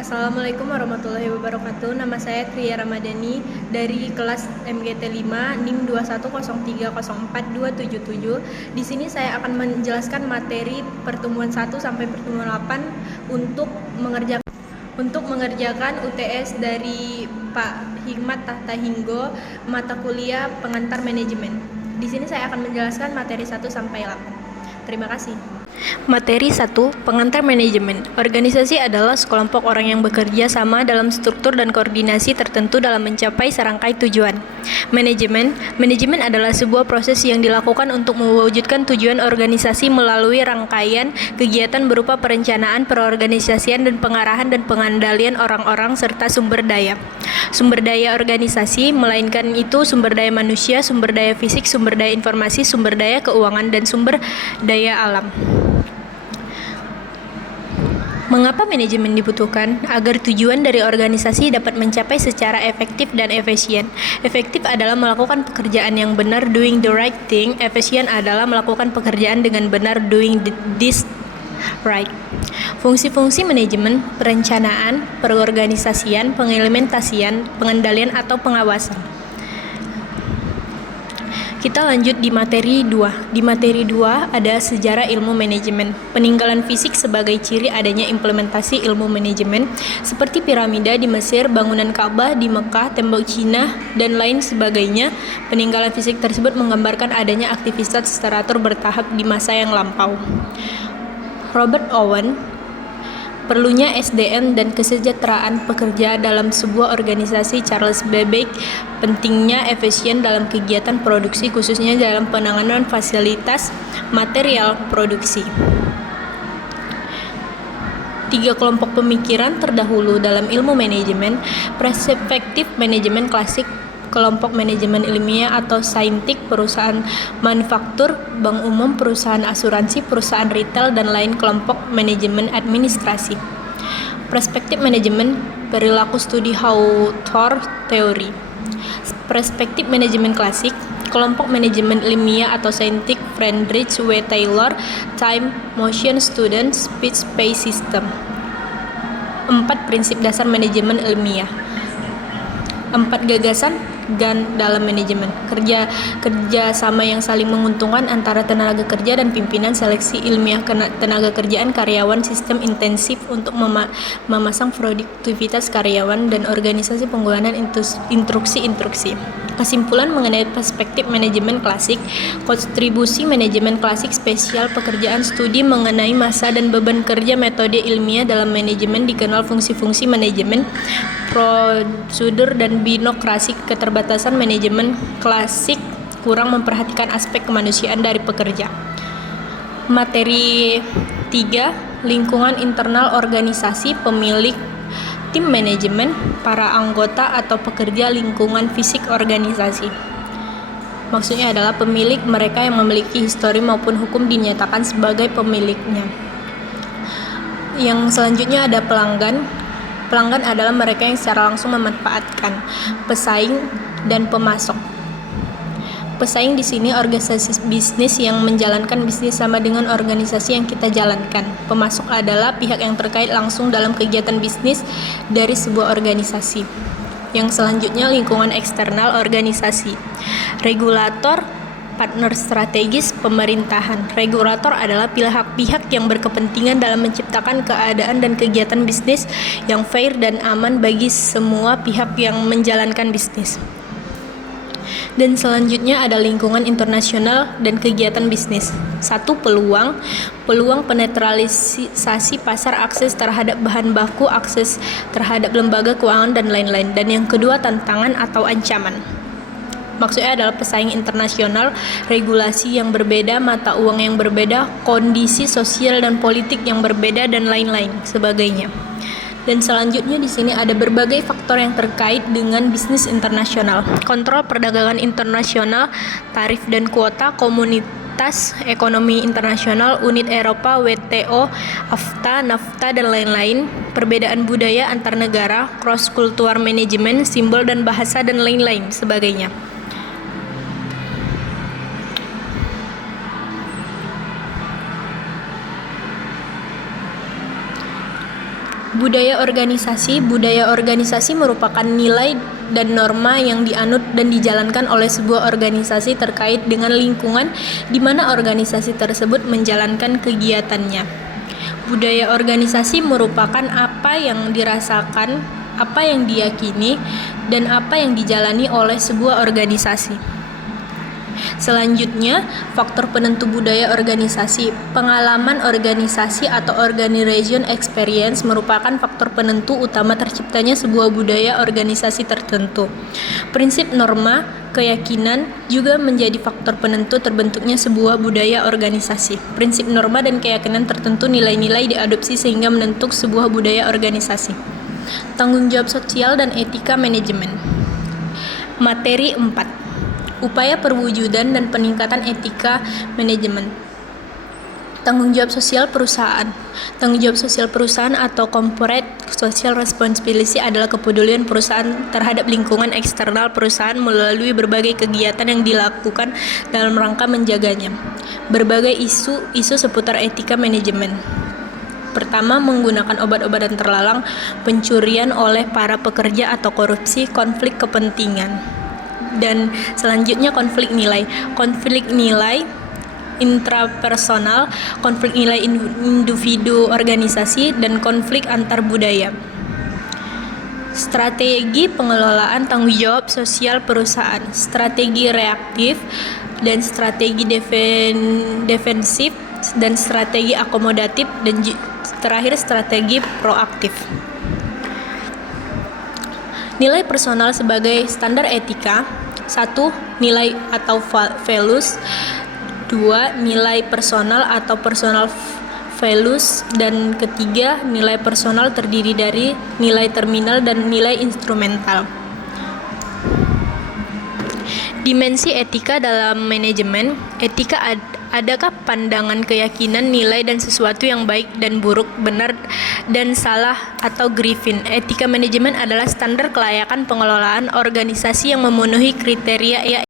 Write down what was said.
Assalamualaikum warahmatullahi wabarakatuh. Nama saya Kriya Ramadhani dari kelas MGT 5 NIM 210304277. Di sini saya akan menjelaskan materi pertemuan 1 sampai pertemuan 8 untuk mengerjakan UTS dari Pak Hikmat Tahta Hinggo, mata kuliah pengantar manajemen. Di sini saya akan menjelaskan materi 1 sampai 8. Terima kasih. Materi 1, pengantar manajemen. Organisasi adalah sekelompok orang yang bekerja sama dalam struktur dan koordinasi tertentu dalam mencapai serangkai tujuan. Manajemen adalah sebuah proses yang dilakukan untuk mewujudkan tujuan organisasi melalui rangkaian kegiatan berupa perencanaan, perorganisasian, dan pengarahan dan pengendalian orang-orang serta sumber daya. Sumber daya organisasi, melainkan itu sumber daya manusia, sumber daya fisik, sumber daya informasi, sumber daya keuangan, dan sumber daya alam. Mengapa manajemen dibutuhkan? Agar tujuan dari organisasi dapat mencapai secara efektif dan efisien. Efektif adalah melakukan pekerjaan yang benar, doing the right thing. Efisien adalah melakukan pekerjaan dengan benar, doing this right. Fungsi-fungsi manajemen: perencanaan, perorganisasian, pengimplementasian, pengendalian atau pengawasan. Kita lanjut di materi 2. Di materi 2 ada sejarah ilmu manajemen. Peninggalan fisik sebagai ciri adanya implementasi ilmu manajemen seperti piramida di Mesir, bangunan Ka'bah di Mekah, tembok Cina, dan lain sebagainya. Peninggalan fisik tersebut menggambarkan adanya aktivitas teratur bertahap di masa yang lampau. Robert Owen, perlunya SDM dan kesejahteraan pekerja dalam sebuah organisasi. Charles Babbage, pentingnya efisien dalam kegiatan produksi khususnya dalam penanganan fasilitas material produksi. 3 kelompok pemikiran terdahulu dalam ilmu manajemen: perspektif manajemen klasik, kelompok manajemen ilmiah atau saintik, perusahaan manufaktur, bank umum, perusahaan asuransi, perusahaan retail, dan lain kelompok manajemen administrasi. Perspektif manajemen, perilaku studi Hawthorne teori. Perspektif manajemen klasik, kelompok manajemen ilmiah atau saintik, Friedrich W. Taylor, time, motion, student, speech, space system. 4 prinsip dasar manajemen ilmiah. 4 gagasan dan dalam manajemen: kerja sama yang saling menguntungkan antara tenaga kerja dan pimpinan, seleksi ilmiah tenaga kerjaan karyawan, sistem intensif untuk memasang produktivitas karyawan, dan organisasi penggunaan instruksi. Kesimpulan mengenai perspektif manajemen klasik: kontribusi manajemen klasik spesial pekerjaan, studi mengenai masa dan beban kerja, metode ilmiah dalam manajemen, dikenal fungsi-fungsi manajemen, prosedur, dan binokrasi. Keterbatasan manajemen klasik kurang memperhatikan aspek kemanusiaan dari pekerja. Materi 3, lingkungan internal organisasi, pemilik, tim manajemen, para anggota atau pekerja, lingkungan fisik organisasi. Maksudnya adalah pemilik, mereka yang memiliki histori maupun hukum dinyatakan sebagai pemiliknya. Yang selanjutnya ada pelanggan. Pelanggan adalah mereka yang secara langsung memanfaatkan. Pesaing dan pemasok. Pesaing di sini organisasi bisnis yang menjalankan bisnis sama dengan organisasi yang kita jalankan. Pemasok adalah pihak yang terkait langsung dalam kegiatan bisnis dari sebuah organisasi. Yang selanjutnya lingkungan eksternal organisasi. Regulator, partner strategis, pemerintahan. Regulator adalah pihak-pihak yang berkepentingan dalam menciptakan keadaan dan kegiatan bisnis yang fair dan aman bagi semua pihak yang menjalankan bisnis. Dan selanjutnya ada lingkungan internasional dan kegiatan bisnis. 1. Peluang penetralisasi pasar, akses terhadap bahan baku, akses terhadap lembaga keuangan, dan lain-lain. Dan yang kedua, tantangan atau ancaman. Maksudnya adalah pesaing internasional, regulasi yang berbeda, mata uang yang berbeda, kondisi sosial dan politik yang berbeda, dan lain-lain sebagainya. Dan selanjutnya di sini ada berbagai faktor yang terkait dengan bisnis internasional. Kontrol perdagangan internasional, tarif dan kuota, komunitas ekonomi internasional, unit Eropa, WTO, AFTA, NAFTA, dan lain-lain. Perbedaan budaya antar negara, cross-cultural management, simbol dan bahasa, dan lain-lain sebagainya. Budaya organisasi merupakan nilai dan norma yang dianut dan dijalankan oleh sebuah organisasi terkait dengan lingkungan di mana organisasi tersebut menjalankan kegiatannya. Budaya organisasi merupakan apa yang dirasakan, apa yang diyakini, dan apa yang dijalani oleh sebuah organisasi. Selanjutnya, faktor penentu budaya organisasi. Pengalaman organisasi atau organization experience merupakan faktor penentu utama terciptanya sebuah budaya organisasi tertentu. Prinsip norma, keyakinan juga menjadi faktor penentu terbentuknya sebuah budaya organisasi. Prinsip norma dan keyakinan tertentu nilai-nilai diadopsi sehingga membentuk sebuah budaya organisasi. Tanggung jawab sosial dan etika manajemen. Materi 4. Upaya perwujudan dan peningkatan etika manajemen. Tanggung jawab sosial perusahaan. Tanggung jawab sosial perusahaan atau corporate social responsibility adalah kepedulian perusahaan terhadap lingkungan eksternal perusahaan melalui berbagai kegiatan yang dilakukan dalam rangka menjaganya. Berbagai isu seputar etika manajemen. Pertama, menggunakan obat-obatan terlarang, pencurian oleh para pekerja atau korupsi, konflik kepentingan. Dan selanjutnya konflik nilai intrapersonal, konflik nilai individu organisasi, dan konflik antar budaya. Strategi pengelolaan tanggung jawab sosial perusahaan, strategi reaktif dan strategi defensif dan strategi akomodatif, dan terakhir strategi proaktif. Nilai personal sebagai standar etika. 1. Nilai atau values. 2. Nilai personal atau personal values. Dan ketiga, nilai personal terdiri dari nilai terminal dan nilai instrumental. Dimensi etika dalam manajemen. Etika adakah pandangan, keyakinan, nilai, dan sesuatu yang baik dan buruk, benar dan salah, atau Griffin. Etika manajemen adalah standar kelayakan pengelolaan organisasi yang memenuhi kriteria